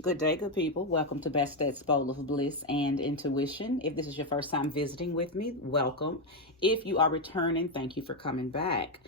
Good day, good people. Welcome to Bastet's Bowl of Bliss and Intuition. If this is your first time visiting with me, welcome. If you are returning, thank you for coming back.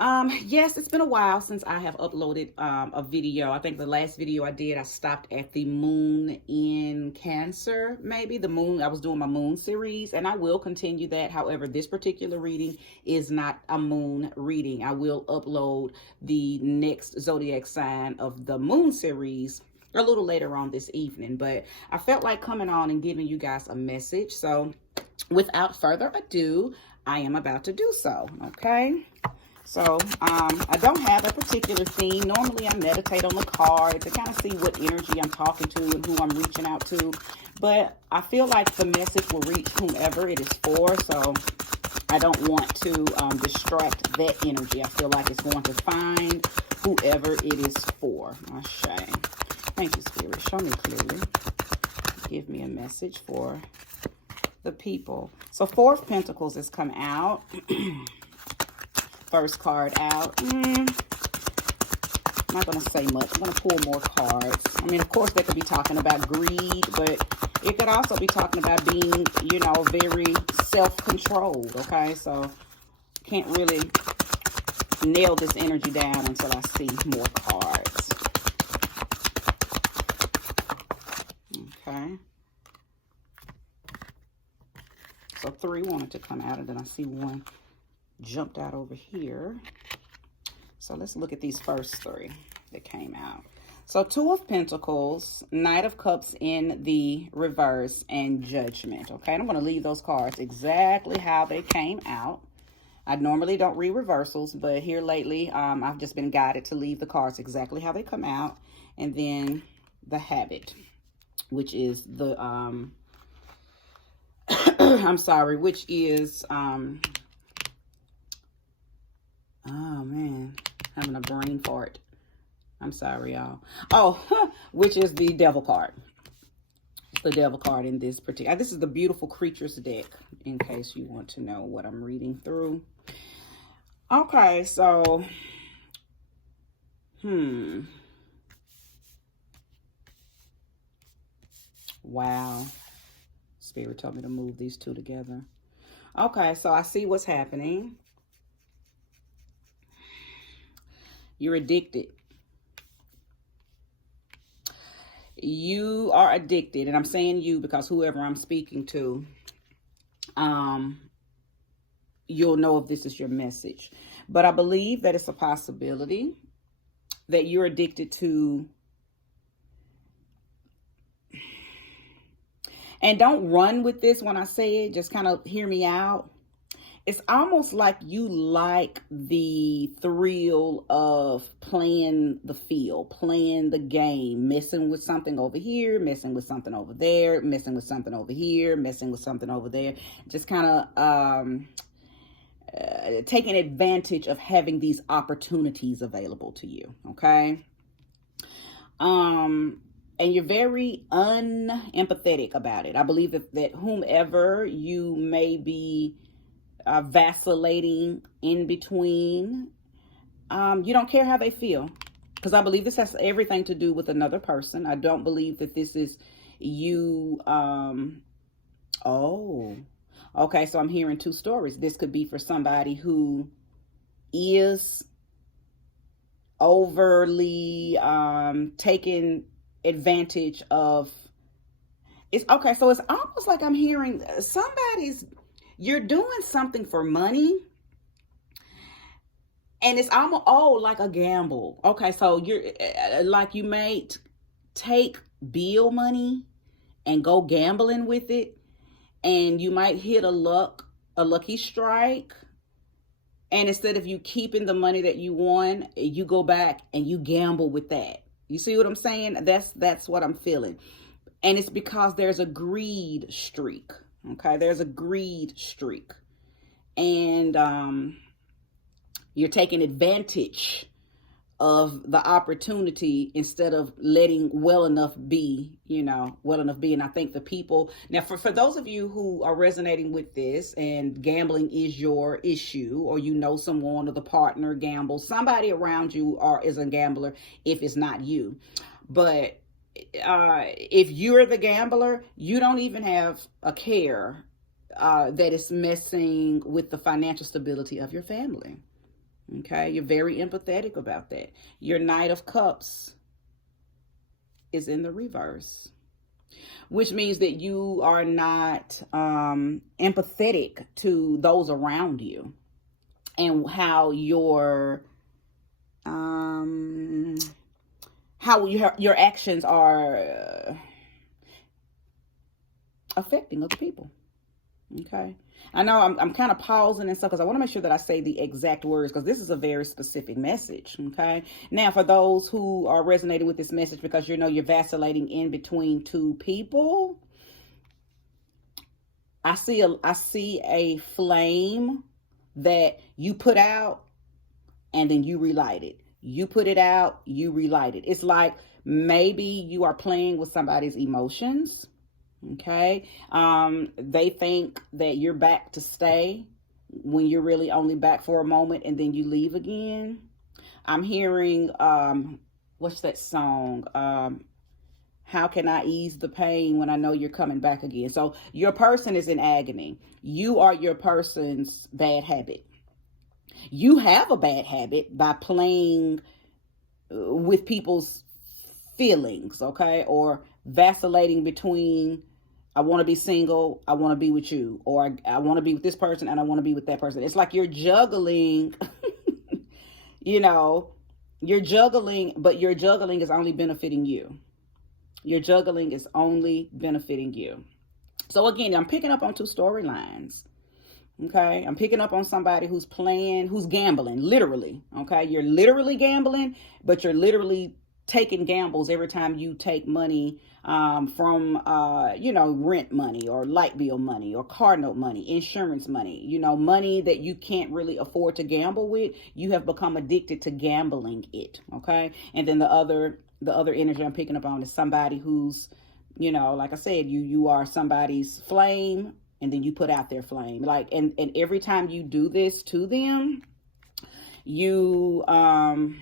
Yes, it's been a while since I have uploaded a video. I think the last video I did, I stopped at the moon in Cancer, maybe. I was doing my moon series, and I will continue that. However, this particular reading is not a moon reading. I will upload the next zodiac sign of the moon series a little later on this evening, but I felt like coming on and giving you guys a message. So without further ado, I am about to do so. Okay. So I don't have a particular theme. Normally I meditate on the card to kind of see what energy I'm talking to and who I'm reaching out to. But I feel like the message will reach whomever it is for. So I don't want to distract that energy. I feel like it's going to find whoever it is for. Ashe. Thank you, Spirit. Show me clearly. Give me a message for the people. So Four of Pentacles has come out. First card out. I'm not going to say much. I'm going to pull more cards. I mean, of course, they could be talking about greed, but it could also be talking about being, you know, very self-controlled, okay? So can't really nail this energy down until I see more cards. Okay. So 3 wanted to come out, and then I see 1 jumped out over here. So let's look at these first 3 that came out. So 2 of Pentacles, Knight of Cups in the reverse, and Judgment. Okay, and I'm going to leave those cards exactly how they came out. I normally don't read reversals, but here lately, I've just been guided to leave the cards exactly how they come out. And then the Habit, which is the, I'm sorry, which is, oh man, having a brain fart. I'm sorry, y'all. Oh, which is the Devil card. It's the Devil card in this particular. This is the Beautiful Creatures deck, in case you want to know what I'm reading through. Okay, so, wow. Spirit told me to move these 2 together. Okay, so I see what's happening. You're addicted. You are addicted. And I'm saying you because whoever I'm speaking to, you'll know if this is your message. But I believe that it's a possibility that you're addicted to. And don't run with this when I say it. Just kind of hear me out. It's almost like you like the thrill of playing the field, playing the game, messing with something over here, messing with something over there, messing with something over here, messing with something over there. Just kind of taking advantage of having these opportunities available to you, okay? And you're very unempathetic about it. I believe that whomever you may be vacillating in between, you don't care how they feel, because I believe this has everything to do with another person. I don't believe that this is you. Oh, okay, so I'm hearing 2 stories. This could be for somebody who is overly taking advantage of. It's okay, so it's almost like I'm hearing you're doing something for money, and it's almost, like a gamble. Okay, so you're like, you may take bill money and go gambling with it, and you might hit a lucky strike, and instead of you keeping the money that you won, you go back and you gamble with that. You see what I'm saying? That's what I'm feeling. And it's because there's a greed streak. Okay, there's a greed streak. And you're taking advantage of the opportunity instead of letting well enough be, And I think the people, now for those of you who are resonating with this and gambling is your issue, or someone or the partner gambles, somebody around you is a gambler if it's not you. But if you're the gambler, you don't even have a care that is messing with the financial stability of your family. Okay, you're very empathetic about that. Your Knight of Cups is in the reverse, which means that you are not empathetic to those around you and how your actions are affecting other people. Okay. I know I'm kind of pausing and stuff because I want to make sure that I say the exact words, because this is a very specific message. Okay. Now, for those who are resonating with this message because you're vacillating in between two people, I see a flame that you put out and then you relight it. You put it out, you relight it. It's like maybe you are playing with somebody's emotions. Okay. They think that you're back to stay when you're really only back for a moment and then you leave again. I'm hearing, what's that song? How can I ease the pain when I know you're coming back again? So your person is in agony. You are your person's bad habit. You have a bad habit by playing with people's feelings, okay? Or vacillating between, I want to be single, I want to be with you, or I want to be with this person and I want to be with that person. It's like you're juggling, you're juggling, but your juggling is only benefiting you. Your juggling is only benefiting you. So again, I'm picking up on two storylines. Okay, I'm picking up on somebody who's gambling, literally. Okay, you're literally gambling, but you're literally taking gambles every time you take money from, rent money or light bill money or car note money, insurance money, money that you can't really afford to gamble with. You have become addicted to gambling it. Okay, and then the other energy I'm picking up on is somebody who's, like I said, you are somebody's flame. And then you put out their flame. Like, and every time you do this to them, you kind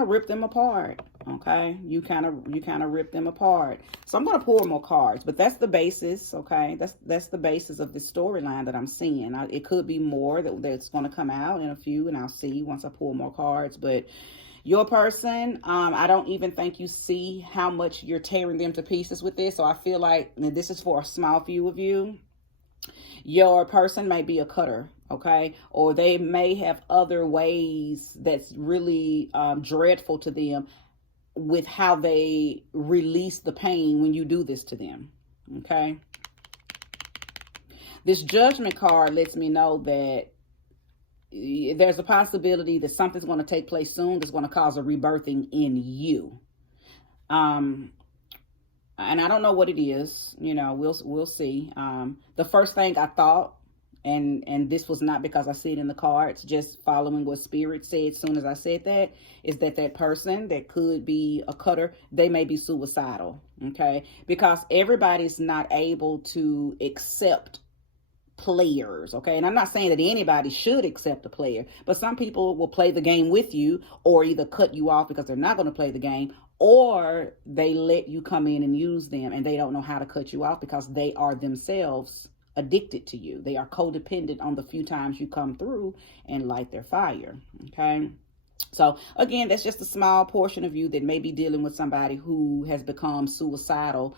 of rip them apart. Okay. You kind of rip them apart. So I'm going to pull more cards, but that's the basis. Okay. That's the basis of this storyline that I'm seeing. It could be more that's going to come out in a few, and I'll see once I pull more cards, but your person, I don't even think you see how much you're tearing them to pieces with this. So I feel like this is for a small few of you. Your person may be a cutter, okay? Or they may have other ways that's really dreadful to them with how they release the pain when you do this to them, okay? This Judgment card lets me know that there's a possibility that something's going to take place soon that's going to cause a rebirthing in you. And I don't know what it is. We'll see. The first thing I thought, and this was not because I see it in the cards, just following what Spirit said as soon as I said that, is that person that could be a cutter, they may be suicidal. Okay, because everybody's not able to accept players. Okay, and I'm not saying that anybody should accept a player, but some people will play the game with you, or either cut you off because they're not going to play the game, or they let you come in and use them and they don't know how to cut you off because they are themselves addicted to you. They are codependent on the few times you come through and light their fire. Okay, so again, that's just a small portion of you that may be dealing with somebody who has become suicidal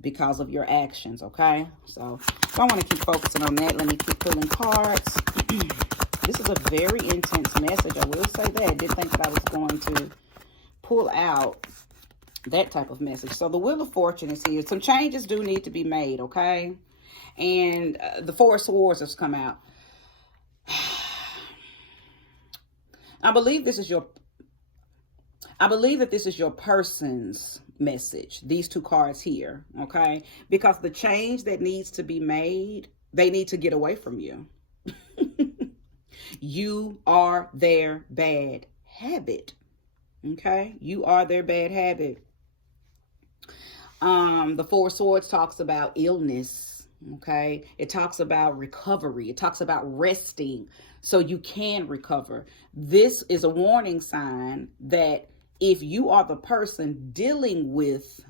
because of your actions. Okay, so I want to keep focusing on that. Let me keep pulling cards. This is a very intense message, I will say that. I didn't think that I was going to pull out that type of message. So the Wheel of Fortune is here. Some changes do need to be made. Okay, and the Four of Swords has come out. I believe that this is your person's message, these two cards here, okay? Because the change that needs to be made, they need to get away from you. You are their bad habit, okay? You are their bad habit. The Four of Swords talks about illness, okay? It talks about recovery. It talks about resting so you can recover. This is a warning sign that if you are the person dealing with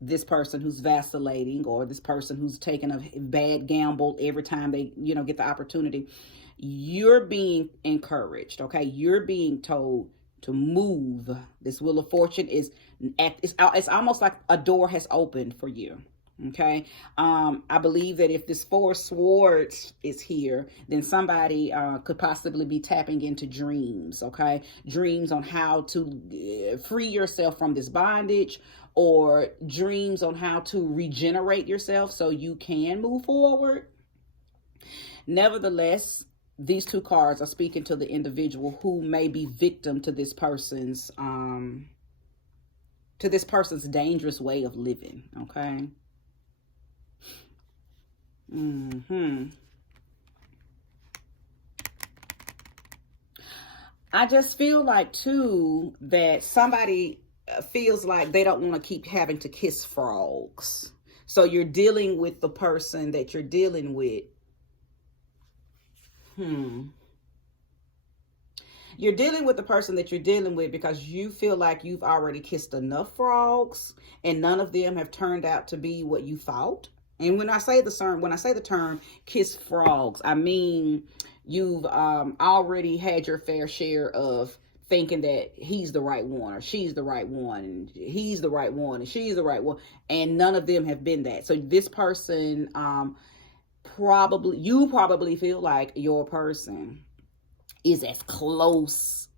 this person who's vacillating, or this person who's taking a bad gamble every time they, get the opportunity, you're being encouraged. Okay. You're being told to move. This Wheel of Fortune it's almost like a door has opened for you. Okay. I believe that if this Four of Swords is here, then somebody could possibly be tapping into dreams. Okay. Dreams on how to free yourself from this bondage, or dreams on how to regenerate yourself so you can move forward. Nevertheless, these two cards are speaking to the individual who may be victim to this person's dangerous way of living. Okay. I just feel like too that somebody feels like they don't want to keep having to kiss frogs. So you're dealing with the person that you're dealing with. You're dealing with the person that you're dealing with because you feel like you've already kissed enough frogs and none of them have turned out to be what you thought. And when I say the term kiss frogs, I mean you've already had your fair share of thinking that he's the right one, or she's the right one, and he's the right one, and she's the right one, and none of them have been that. So this person, you probably feel like your person is as close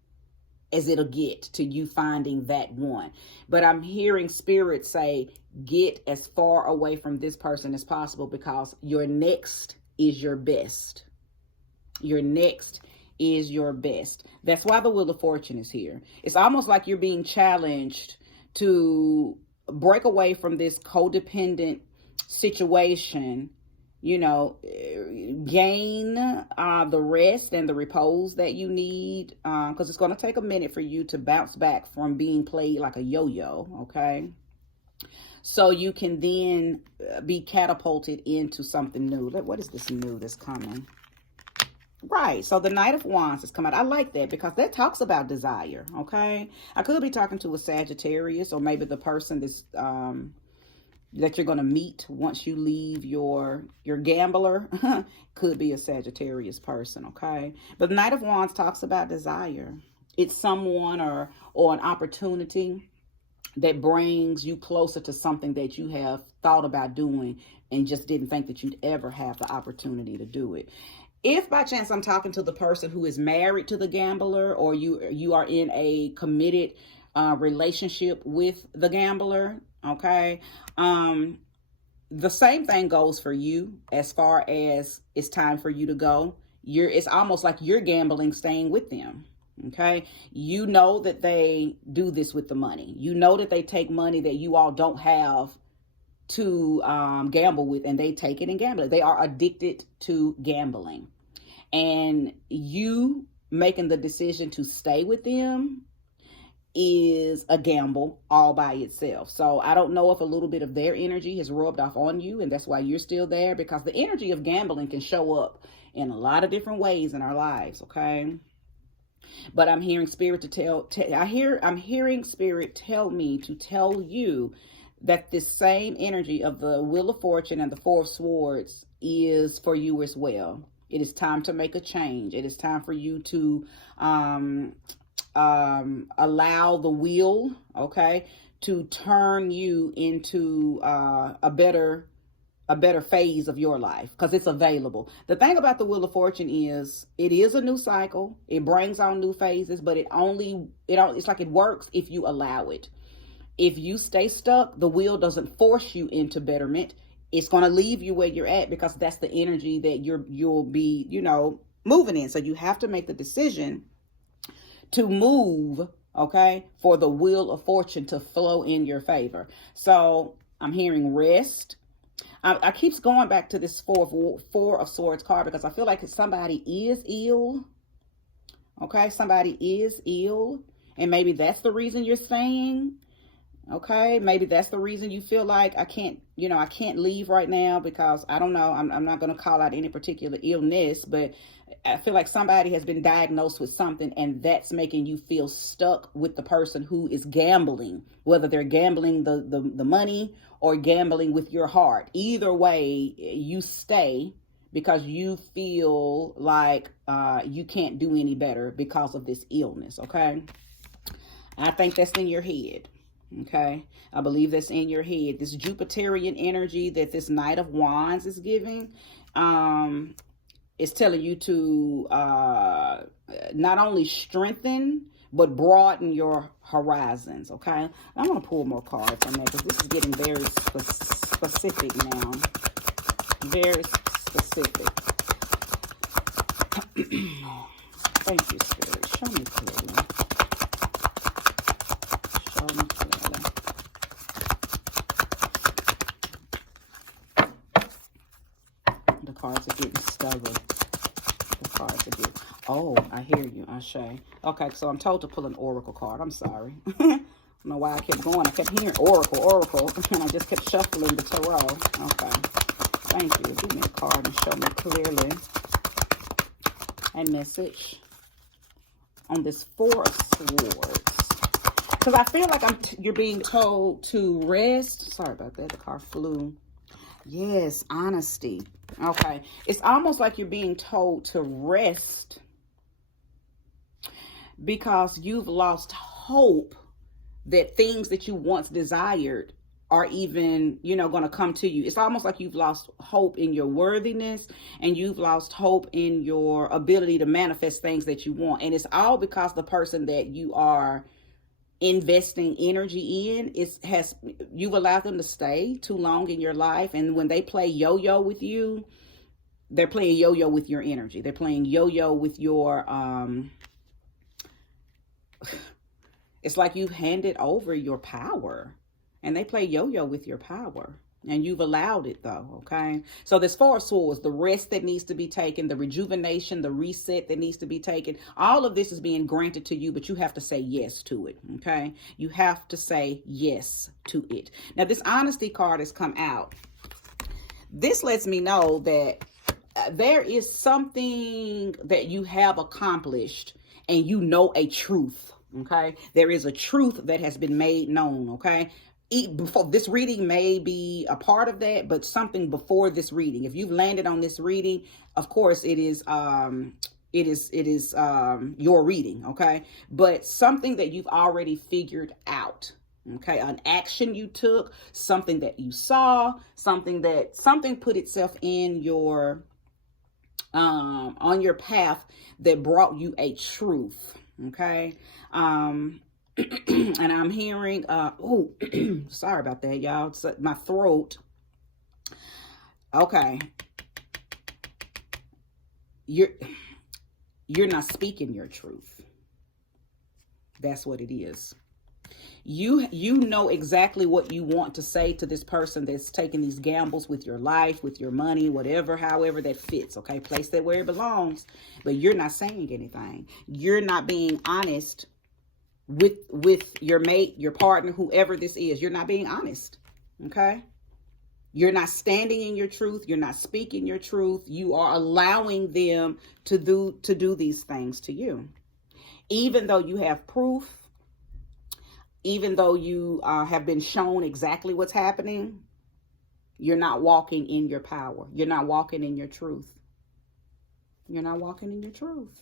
as it'll get to you finding that one. But I'm hearing spirit say, get as far away from this person as possible, because your next is your best. Your next is your best. That's why the Wheel of Fortune is here. It's almost like you're being challenged to break away from this codependent situation, gain the rest and the repose that you need, because it's going to take a minute for you to bounce back from being played like a yo-yo. Okay. So you can then be catapulted into something new. What is this new that's coming? Right. So the Knight of Wands has come out. I like that because that talks about desire. Okay. I could be talking to a Sagittarius, or maybe the person that's, that you're going to meet once you leave your gambler could be a Sagittarius person. Okay. But the Knight of Wands talks about desire. It's someone or an opportunity that brings you closer to something that you have thought about doing and just didn't think that you'd ever have the opportunity to do it. If by chance I'm talking to the person who is married to the gambler, or you are in a committed relationship with the gambler, okay, the same thing goes for you as far as it's time for you to go. It's almost like you're gambling staying with them. Okay. You know that they do this with the money. You know that they take money that you all don't have to gamble with, and they take it and gamble it. They are addicted to gambling, and you making the decision to stay with them is a gamble all by itself. So I don't know if a little bit of their energy has rubbed off on you, and that's why you're still there, because the energy of gambling can show up in a lot of different ways in our lives. Okay. But I'm hearing spirit I'm hearing spirit tell me to tell you that this same energy of the Wheel of Fortune and the Four of Swords is for you as well. It is time to make a change. It is time for you to allow the wheel, okay, to turn you into a better phase of your life, because it's available. The thing about the Wheel of Fortune is it is a new cycle. It brings on new phases, but it's like it works if you allow it. If you stay stuck, the wheel doesn't force you into betterment. It's going to leave you where you're at, because that's the energy that you'll be, moving in. So you have to make the decision to move, okay, for the Wheel of Fortune to flow in your favor. So I'm hearing rest. I keep going back to this Four of Swords card, because I feel like somebody is ill. Okay, somebody is ill, and maybe that's the reason you're saying, Okay, maybe that's the reason you feel like I can't, I can't leave right now because I don't know. I'm not going to call out any particular illness, but I feel like somebody has been diagnosed with something and that's making you feel stuck with the person who is gambling, whether they're gambling the money or gambling with your heart. Either way, you stay because you feel like you can't do any better because of this illness. Okay, I think that's in your head. Okay, I believe that's in your head. This Jupiterian energy that this Knight of Wands is giving, is telling you to not only strengthen but broaden your horizons. Okay, I'm gonna pull more cards on that because this is getting very specific now. Very specific. Thank you, Spirit. Show me clearly. Show me clearly. The cards are getting stubborn. The cards are getting... Oh, I hear you, Ashe. Okay, so I'm told to pull an oracle card. I'm sorry. I don't know why I kept going. I kept hearing oracle, and I just kept shuffling the tarot. Okay. Thank you. Give me a card and show me clearly a message on this Four of Swords. Because I feel like you're being told to rest. Sorry about that. The card flew. Yes, honesty. Okay. It's almost like you're being told to rest because you've lost hope that things that you once desired are even, going to come to you. It's almost like you've lost hope in your worthiness and you've lost hope in your ability to manifest things that you want. And it's all because the person that you are investing energy in you've allowed them to stay too long in your life. And when they play yo-yo with you, they're playing yo-yo with your energy. They're playing yo-yo with your, it's like you've handed over your power. And they play yo-yo with your power. And you've allowed it though, okay? So there's Four of Swords, the rest that needs to be taken, the rejuvenation, the reset that needs to be taken. All of this is being granted to you, but you have to say yes to it, okay? You have to say yes to it. Now, this honesty card has come out. This lets me know that there is something that you have accomplished and you know a truth, okay? There is a truth that has been made known, okay? Before this reading may be a part of that, but something before this reading. If you've landed on this reading, of course it is your reading, okay? But something that you've already figured out, okay? An action you took, something that you saw, something put itself in your on your path that brought you a truth, okay? And I'm hearing, oh, sorry about that, y'all. It's my throat. Okay. You're not speaking your truth. That's what it is. You know exactly what you want to say to this person that's taking these gambles with your life, with your money, whatever, however that fits, okay? Place that where it belongs, but you're not saying anything. You're not being honest with your mate, your partner, whoever this is. You're not being honest, okay? You're not standing in your truth. You're not speaking your truth. You are allowing them to do these things to you. Even though you have proof, even though you have been shown exactly what's happening, you're not walking in your power. You're not walking in your truth. You're not walking in your truth.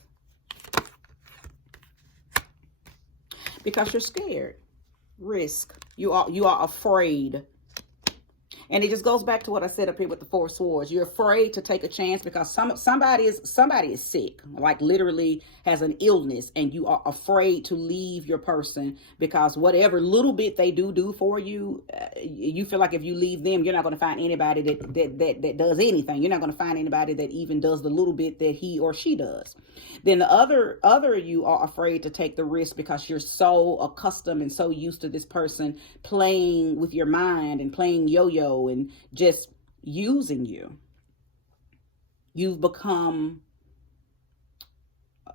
Because you're scared. Risk. You are afraid. And it just goes back to what I said up here with the Four Swords. You're afraid to take a chance because somebody is sick, like literally has an illness, and you are afraid to leave your person because whatever little bit they do for you, you feel like if you leave them, you're not going to find anybody that does anything. You're not going to find anybody that even does the little bit that he or she does. Then the other you are afraid to take the risk because you're so accustomed and so used to this person playing with your mind and playing yo-yo and just using you. You've become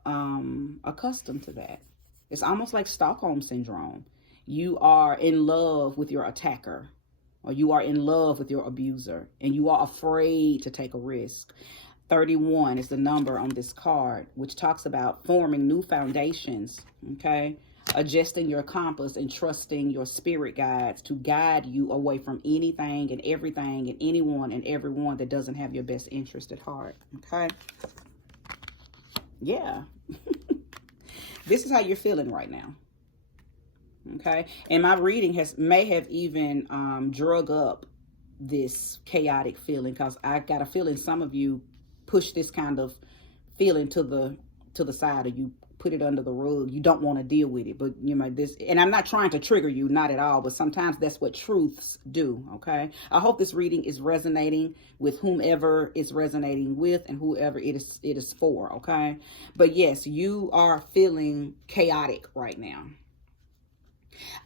accustomed to that. It's almost like Stockholm syndrome. You are in love with your attacker, or you are in love with your abuser, and you are afraid to take a risk. 31 is the number on this card, which talks about forming new foundations, okay? Adjusting your compass and trusting your spirit guides to guide you away from anything and everything and anyone and everyone that doesn't have your best interest at heart, okay? Yeah. This is how you're feeling right now. Okay. And my reading may have even drug up this chaotic feeling, because I got a feeling some of you push this kind of feeling to the side, or you put it under the rug. You don't want to deal with it. But you know, this, and I'm not trying to trigger you, not at all, but sometimes that's what truths do. Okay. I hope this reading is resonating with whomever it's resonating with and whoever it is for. Okay. But yes, you are feeling chaotic right now.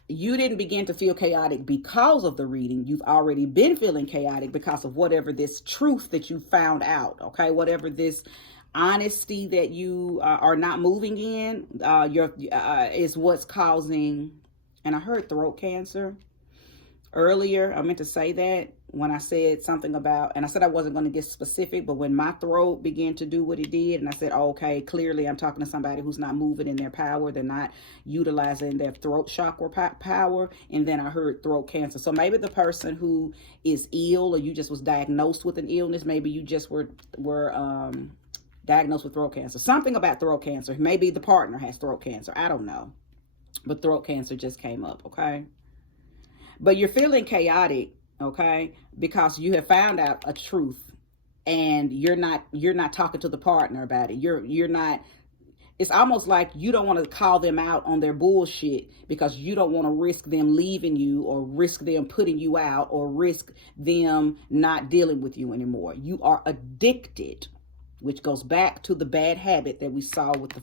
You didn't begin to feel chaotic because of the reading. You've already been feeling chaotic because of whatever this truth that you found out, okay? Whatever this honesty that you are not moving in is what's causing, and I heard throat cancer earlier. I meant to say that when I said something about, and I said I wasn't going to get specific, but when my throat began to do what it did, and I said, oh, okay, clearly I'm talking to somebody who's not moving in their power. They're not utilizing their throat chakra power. And then I heard throat cancer. So maybe the person who is ill, or you just was diagnosed with an illness, maybe you just were diagnosed with throat cancer. Something about throat cancer. Maybe the partner has throat cancer. I don't know. But throat cancer just came up, okay? But you're feeling chaotic, okay, because you have found out a truth, and you're not talking to the partner about it. You're not. It's almost like you don't want to call them out on their bullshit, because you don't want to risk them leaving you, or risk them putting you out, or risk them not dealing with you anymore. You are addicted, which goes back to the bad habit that we saw with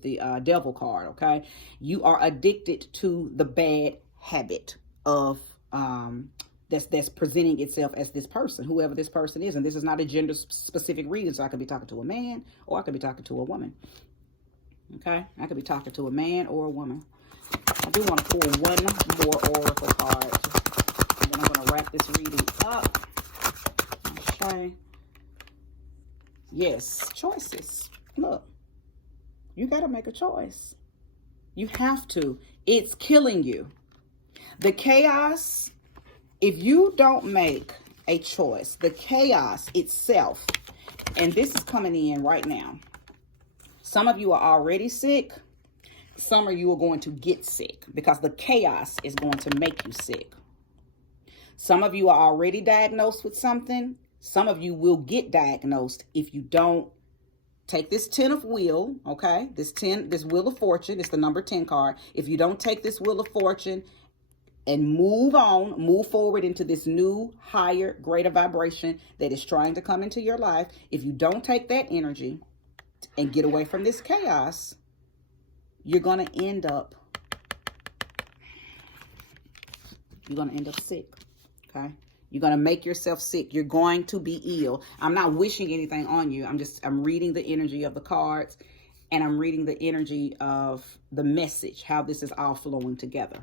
the devil card. Okay, you are addicted to the bad habit of that's presenting itself as this person, whoever this person is. And this is not a gender specific reading, so I could be talking to a man, or I could be talking to a woman. Okay, I could be talking to a man or a woman. I do want to pull one more oracle card, and then I'm going to wrap this reading up. Okay. Yes, choices. Look, you got to make a choice. You have to. It's killing you. The chaos, if you don't make a choice, the chaos itself, and this is coming in right now. Some of you are already sick. Some of you are going to get sick, because the chaos is going to make you sick. Some of you are already diagnosed with something. Some of you will get diagnosed if you don't take this 10 of wheel, okay? This wheel of fortune, it's the number 10 card. If you don't take this wheel of fortune and move forward into this new, higher, greater vibration that is trying to come into your life, if you don't take that energy and get away from this chaos, you're going to end up sick, okay? You're going to make yourself sick. You're going to be ill. I'm not wishing anything on you. I'm reading the energy of the cards, and I'm reading the energy of the message, how this is all flowing together.